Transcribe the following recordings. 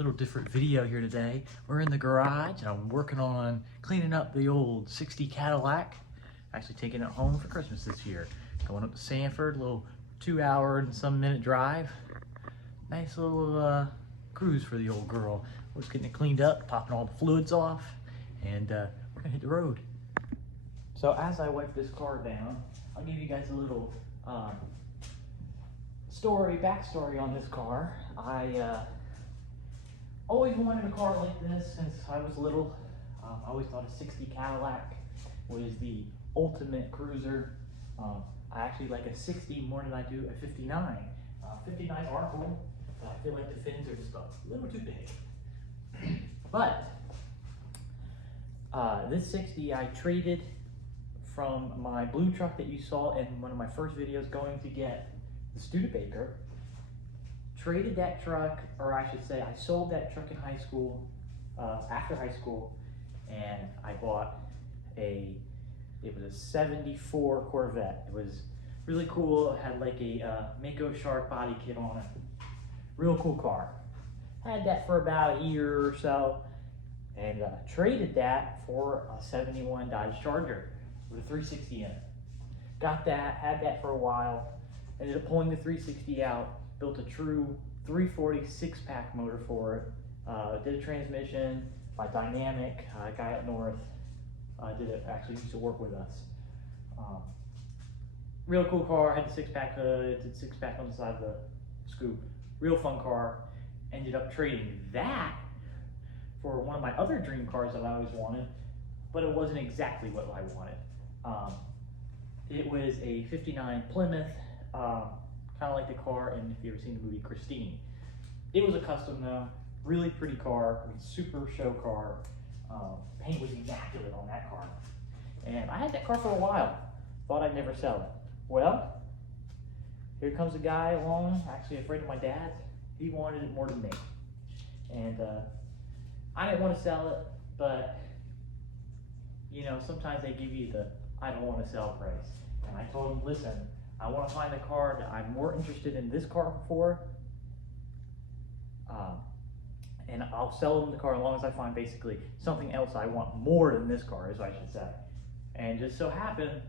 Little different video here today. We're in the garage and I'm working on cleaning up the old 60 Cadillac. Actually taking it home for Christmas this year. Going up to Sanford, little 2-hour and some minute drive. Nice little cruise for the old girl. We're just getting it cleaned up, popping all the fluids off, and we're gonna hit the road. So as I wipe this car down, I'll give you guys a little backstory on this car. I always wanted a car like this since I was little. I always thought a 60 Cadillac was the ultimate cruiser. I actually like a 60 more than I do a 59. 59s are cool, but I feel like the fins are just a little too big. But this 60 I traded from my blue truck that you saw in one of my first videos going to get the Studebaker. Traded that truck, or I should say I sold that truck in high school, after high school, and I bought it was a 74 Corvette. It was really cool. It had like a Mako Shark body kit on it. Real cool car. Had that for about a year or so, and traded that for a 71 Dodge Charger with a 360 in it. Got that, had that for a while, ended up pulling the 360 out, built a true 340 6-pack motor for it, did a transmission by Dynamic, a guy up north, actually used to work with us. Real cool car, had the 6-pack hood, did 6-pack on the side of the scoop. Real fun car. Ended up trading that for one of my other dream cars that I always wanted, but it wasn't exactly what I wanted. It was a 59 Plymouth, kind of like the car, and if you've ever seen the movie Christine. It was a custom though, really pretty car, super show car. Paint was immaculate on that car. And I had that car for a while, thought I'd never sell it. Well, here comes a guy along, actually a friend of my dad's. He wanted it more than me. And I didn't want to sell it, but you know, sometimes they give you the I don't want to sell price. And I told him, listen, I want to find a car that I'm more interested in this car for, and I'll sell them the car as long as I find basically something else I want more than this car, as I should say. And just so happened,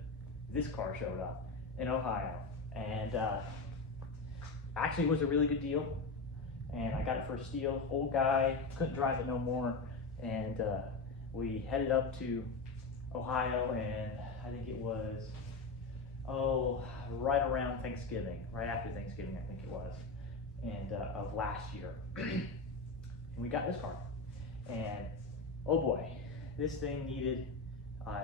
this car showed up in Ohio, and actually it was a really good deal, and I got it for a steal. Old guy, couldn't drive it no more, and we headed up to Ohio, and I think it was right around Thanksgiving, right after Thanksgiving, I think it was, and of last year. And we got this car, and oh boy, this thing needed,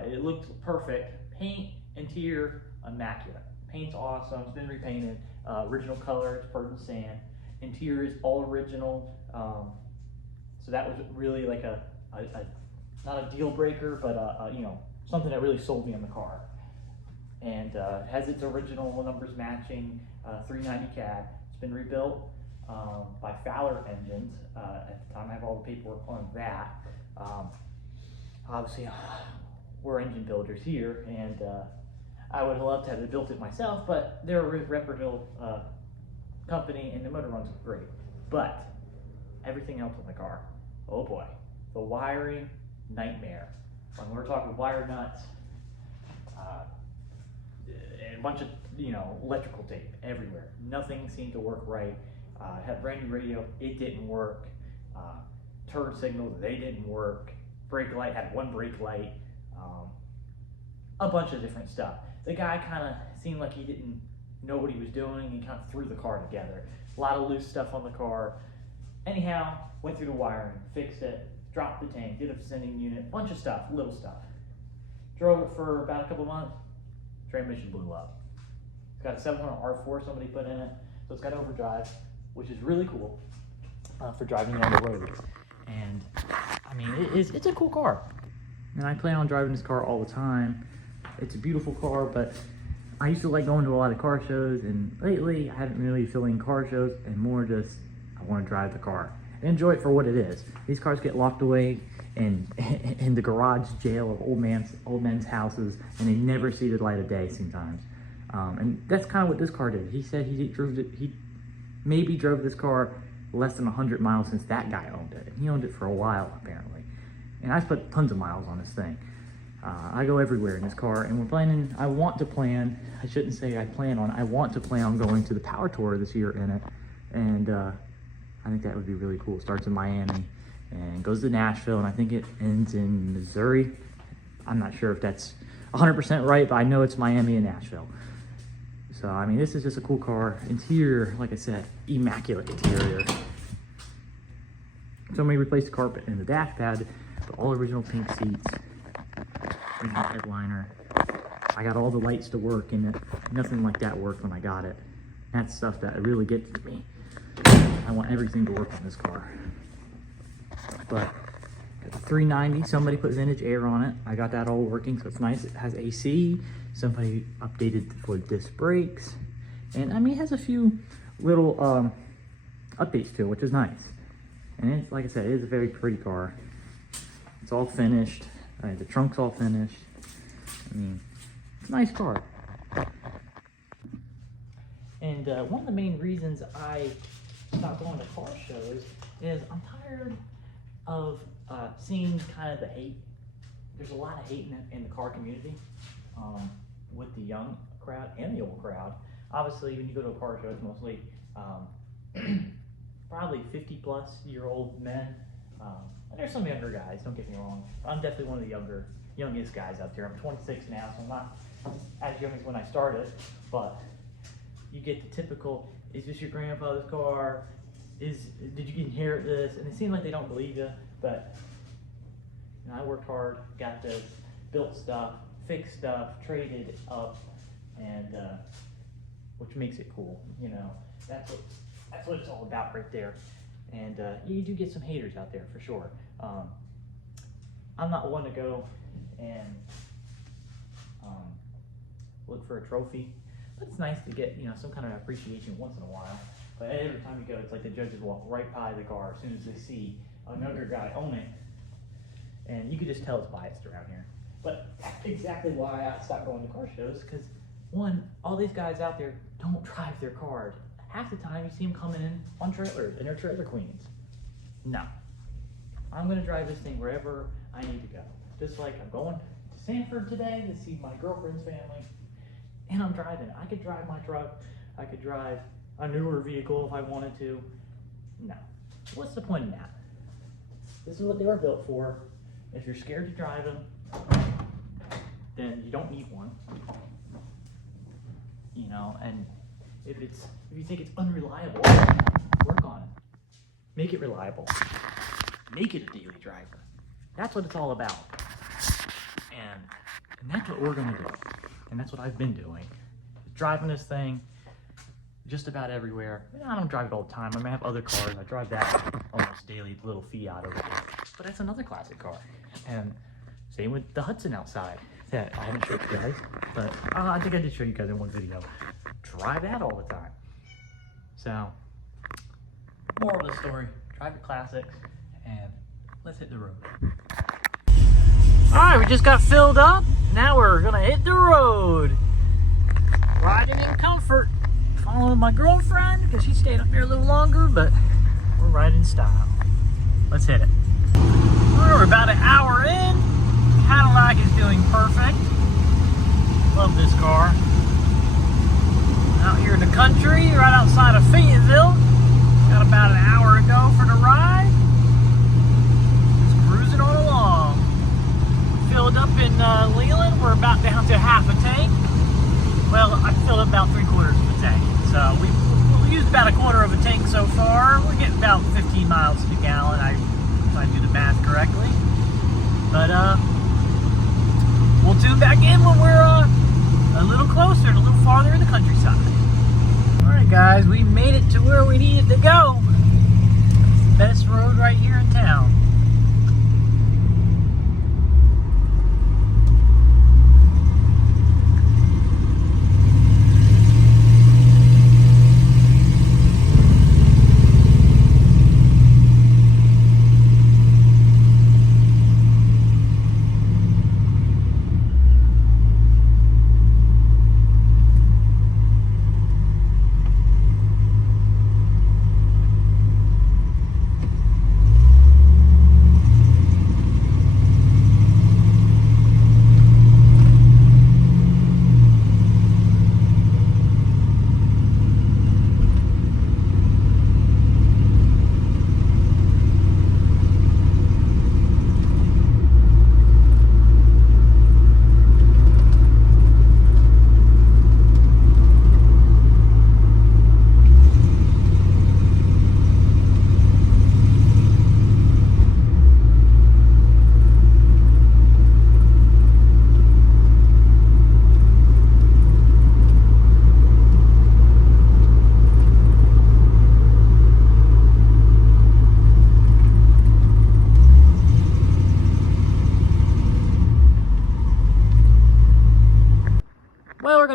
it looked perfect. Paint, interior, immaculate. Paint's awesome, it's been repainted, original color, it's Persian sand. Interior is all original, so that was really like not a deal breaker, but you know, something that really sold me on the car. And has its original numbers matching, 390 CAD. It's been rebuilt by Fowler Engines. At the time, I have all the paperwork on that. Obviously, we're engine builders here, and I would love to have built it myself, but they're a reputable company, and the motor runs great. But everything else on the car, oh boy, the wiring, nightmare. When we're talking wire nuts, and a bunch of, you know, electrical tape everywhere. Nothing seemed to work right. Had a brand new radio, it didn't work. Turn signals, they didn't work. Brake light, had one brake light. A bunch of different stuff. The guy kind of seemed like he didn't know what he was doing. He kind of threw the car together. A lot of loose stuff on the car. Anyhow, went through the wiring, fixed it, dropped the tank, did a sending unit, bunch of stuff, little stuff. Drove it for about a couple months, transmission blew up. It's got a 700 R4 somebody put in it, so it's got overdrive, which is really cool for driving on the road. And I mean, it's a cool car. And I plan on driving this car all the time. It's a beautiful car, but I used to like going to a lot of car shows, and lately I haven't really feeling car shows, and more just I want to drive the car and enjoy it for what it is. These cars get locked away in the garage jail of old men's houses, and they never see the light of day sometimes. And that's kind of what this car did. He said he maybe drove this car less than 100 miles since that guy owned it. And he owned it for a while, apparently. And I put tons of miles on this thing. I go everywhere in this car, and I want to plan on going to the Power Tour this year in it. And I think that would be really cool. It starts in Miami and goes to Nashville, and I think it ends in Missouri. I'm not sure if that's 100% right, but I know it's Miami and Nashville. So, I mean, this is just a cool car. Interior, like I said, immaculate interior. Somebody replaced the carpet in the dash pad, but all original pink seats. Original headliner. I got all the lights to work in it. Nothing like that worked when I got it. That's stuff that really gets to me. I want everything to work on this car. But got the 390, somebody put vintage air on it. I got that all working, so it's nice. It has AC. Somebody updated for disc brakes. And I mean, it has a few little updates to it, which is nice. And it's, like I said, it is a very pretty car. It's all finished. The trunk's all finished. I mean, it's a nice car. And one of the main reasons I stopped going to car shows is I'm tired of seeing kind of the hate. There's a lot of hate in the car community with the young crowd and the old crowd. Obviously, when you go to a car show, it's mostly probably 50-plus-year-old men. And there's some younger guys, don't get me wrong. I'm definitely one of the youngest guys out there. I'm 26 now, so I'm not as young as when I started, but you get the typical, is this your grandfather's car? Did you inherit this? And it seems like they don't believe you, but you know, I worked hard, got this, built stuff, fixed stuff, traded up, and which makes it cool, you know. That's what it's all about right there. And you do get some haters out there for sure. I'm not one to go and look for a trophy, but it's nice to get, you know, some kind of appreciation once in a while. But every time you go, it's like the judges walk right by the car as soon as they see another guy own it, and you can just tell it's biased around here. But that's exactly why I stopped going to car shows, because one, all these guys out there don't drive their cars. Half the time you see them coming in on trailers, and they're trailer queens. No. I'm gonna drive this thing wherever I need to go. Just like I'm going to Sanford today to see my girlfriend's family, and I'm driving. I could drive my truck, I could drive a newer vehicle if I wanted to. No. What's the point of that? This is what they were built for. If you're scared to drive them, then you don't need one. You know, and if you think it's unreliable, work on it. Make it reliable. Make it a daily driver. That's what it's all about. And that's what we're gonna do. And that's what I've been doing. Driving this thing just about everywhere. I don't drive it all the time. I may have other cars. I drive that almost daily, the little Fiat over there. But that's another classic car. And same with the Hudson outside that I haven't showed you guys, but I think I did show you guys in one video. Drive that all the time. So, moral of the story, drive the classics, and let's hit the road. All right, we just got filled up. Now we're gonna hit the road. Riding in comfort. Following my girlfriend, because she stayed up here a little longer, but we're riding in style. Let's hit it. All right, we're about an hour in. Cadillac is doing perfect. Love this car. Out here in the country, right outside of Fayetteville. Got about an hour to go for the ride. Just cruising on along. Filled up in Leland. We're about down to half a tank. Well, I filled up about 3/4 of a tank. So we'll use about 1/4 of a tank so far. We're getting about 15 miles to the gallon, if I do the math correctly. But we'll tune back in when we're a little closer, a little farther in the countryside. Alright guys, we made it to where we needed to go. Best road right here in town.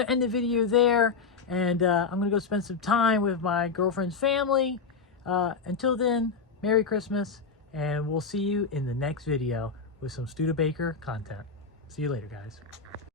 going to end the video there, and I'm going to go spend some time with my girlfriend's family. Until then, Merry Christmas, and we'll see you in the next video with some Studebaker content. See you later, guys.